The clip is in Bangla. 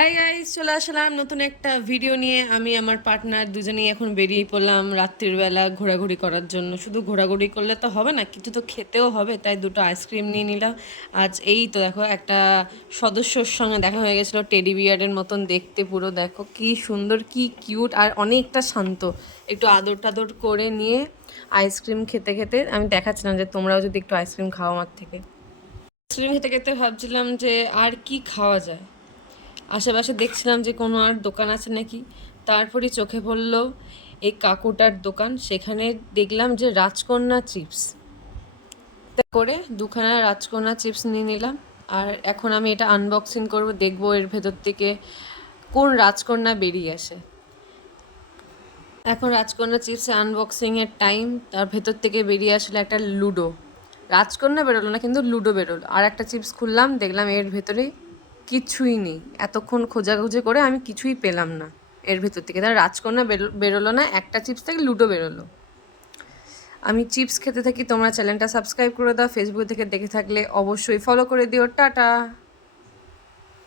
হাই গাইস চলে আসলাম নতুন একটা ভিডিও নিয়ে। আমি আমার পার্টনার দুজনেই এখন বেরিয়ে পড়লাম রাত্রির বেলা ঘোরাঘুরি করার জন্য। শুধু ঘোরাঘুরি করলে তো হবে না, কিছু তো খেতেও হবে, তাই দুটো আইসক্রিম নিয়ে নিলাম। আজ এই তো দেখো, একটা সদস্যর সঙ্গে দেখা হয়ে গেছিল টেডি বিয়ারের মতন দেখতে পুরো। দেখো কি সুন্দর, কি কিউট আর অনেকটা শান্ত। একটু আদর টাদর করে নিয়ে আইসক্রিম খেতে খেতে আমি দেখাচ্ছিলাম যে তোমরাও যদি একটু আইসক্রিম খাও আমার থেকে। আইসক্রিম খেতে খেতে ভাবছিলাম যে আর কি খাওয়া যায়। আশেপাশে দেখছিলাম যে কোনো আর দোকান আছে নাকি? তারপরে চোখে পড়ল এই কাকুটার দোকান। সেখানে দেখলাম যে রাজকন্যা চিপস। করে দুখানা রাজকন্যা চিপস নিয়ে নিলাম। আর এখন আমি এটা আনবক্সিং করব, দেখব এর ভেতর থেকে কোন রাজকন্যা বেরিয়ে আসে। এখন রাজকন্যা চিপসে আনবক্সিংয়ের টাইম তার ভেতর থেকে বেরিয়ে আসলে একটা লুডো। রাজকন্যা বেরোলো না, কিন্তু লুডো বেরোলো। আর একটা চিপস খুললাম, দেখলাম এর ভেতরে কিছুই নেই। এতক্ষণ খোঁজাখুঁজি করে আমি কিছুই পেলাম না। এর ভেতর থেকে। তার রাজকন্যা বেরো- বেরোলো না, একটা চিপস থেকে লুডো বেরোলো। আমি চিপস খেতে থাকি, তোমরা চ্যানেলটা সাবস্ক্রাইব করে দাও ফেসবুক থেকে দেখে থাকলে অবশ্যই ফলো করে দিও। টাটা!